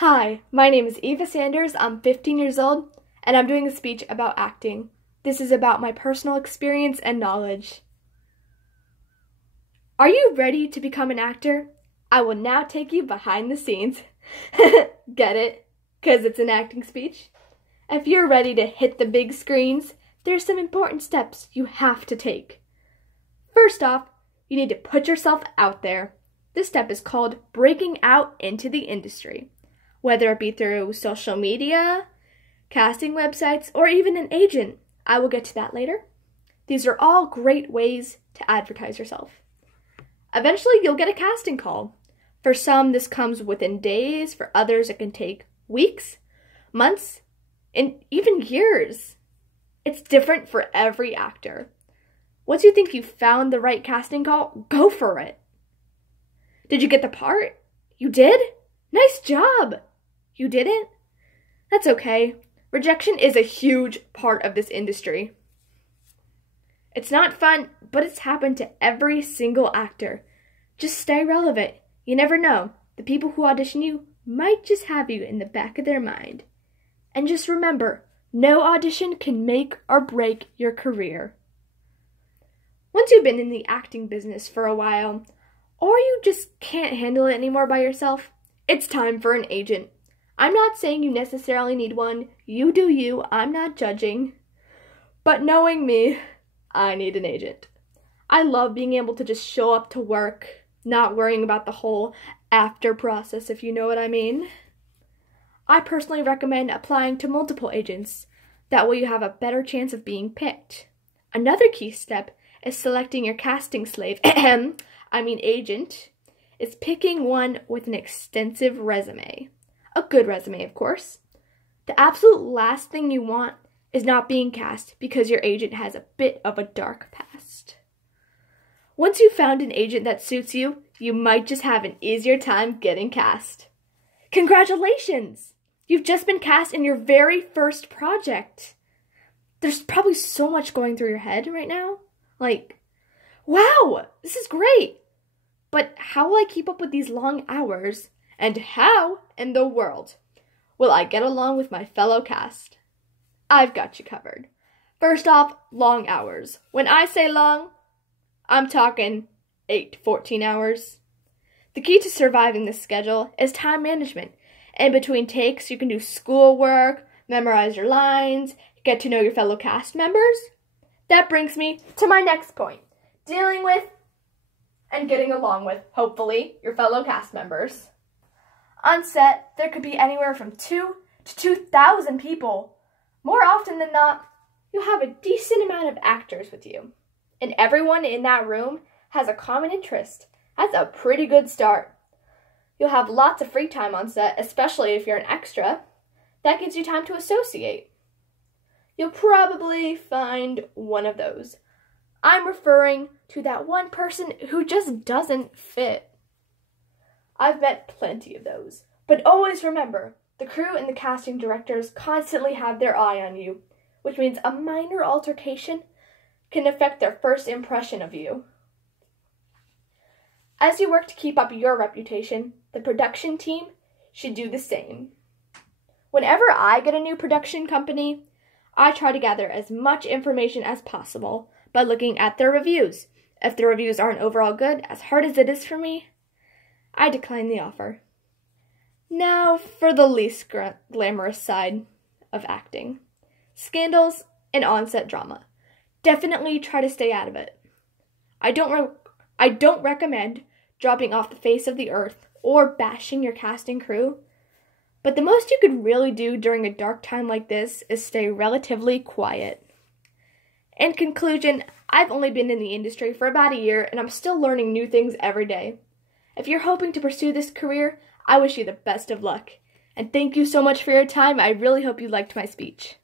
Hi, my name is Eva S. I'm 15 years old, and I'm doing a speech about acting. This is about my personal experience and knowledge. Are you ready to become an actor? I will now take you behind the scenes. Get it? 'Cause it's an acting speech. If you're ready to hit the big screens, there's some important steps you have to take. First off, you need to put yourself out there. This step is called breaking out into the industry. Whether it be through social media, casting websites, or even an agent. I will get to that later. These are all great ways to advertise yourself. Eventually, you'll get a casting call. For some, this comes within days. For others, it can take weeks, months, and even years. It's different for every actor. Once you think you've found the right casting call, go for it. Did you get the part? You did? Nice job! You didn't? That's okay. Rejection is a huge part of this industry. It's not fun, but it's happened to every single actor. Just stay relevant. You never know. The people who audition you might just have you in the back of their mind. And just remember, no audition can make or break your career. Once you've been in the acting business for a while, or you just can't handle it anymore by yourself, it's time for an agent. I'm not saying you necessarily need one. You do you. I'm not judging. But knowing me, I need an agent. I love being able to just show up to work, not worrying about the whole after process, if you know what I mean. I personally recommend applying to multiple agents. That way you have a better chance of being picked. Another key step is selecting your casting slave, agent, is picking one with an extensive resume. A good resume, of course. The absolute last thing you want is not being cast because your agent has a bit of a dark past. Once you've found an agent that suits you, you might just have an easier time getting cast. Congratulations! You've just been cast in your very first project. There's probably so much going through your head right now. Like, wow, this is great. But how will I keep up with these long hours? And how in the world will I get along with my fellow cast? I've got you covered. First off, long hours. When I say long, I'm talking 8 to 14 hours. The key to surviving this schedule is time management. In between takes, you can do schoolwork, memorize your lines, get to know your fellow cast members. That brings me to my next point. Dealing with and getting along with, hopefully, your fellow cast members. On set, there could be anywhere from 2 to 2,000 people. More often than not, you'll have a decent amount of actors with you. And everyone in that room has a common interest. That's a pretty good start. You'll have lots of free time on set, especially if you're an extra. That gives you time to associate. You'll probably find one of those. I'm referring to that one person who just doesn't fit. I've met plenty of those. But always remember, the crew and the casting directors constantly have their eye on you, which means a minor altercation can affect their first impression of you. As you work to keep up your reputation, the production team should do the same. Whenever I get a new production company, I try to gather as much information as possible by looking at their reviews. If the reviews aren't overall good, as hard as it is for me, I decline the offer. Now for the least glamorous side of acting. Scandals and on-set drama. Definitely try to stay out of it. I don't recommend dropping off the face of the earth or bashing your casting crew, but the most you could really do during a dark time like this is stay relatively quiet. In conclusion, I've only been in the industry for about a year and I'm still learning new things every day. If you're hoping to pursue this career, I wish you the best of luck. And thank you so much for your time. I really hope you liked my speech.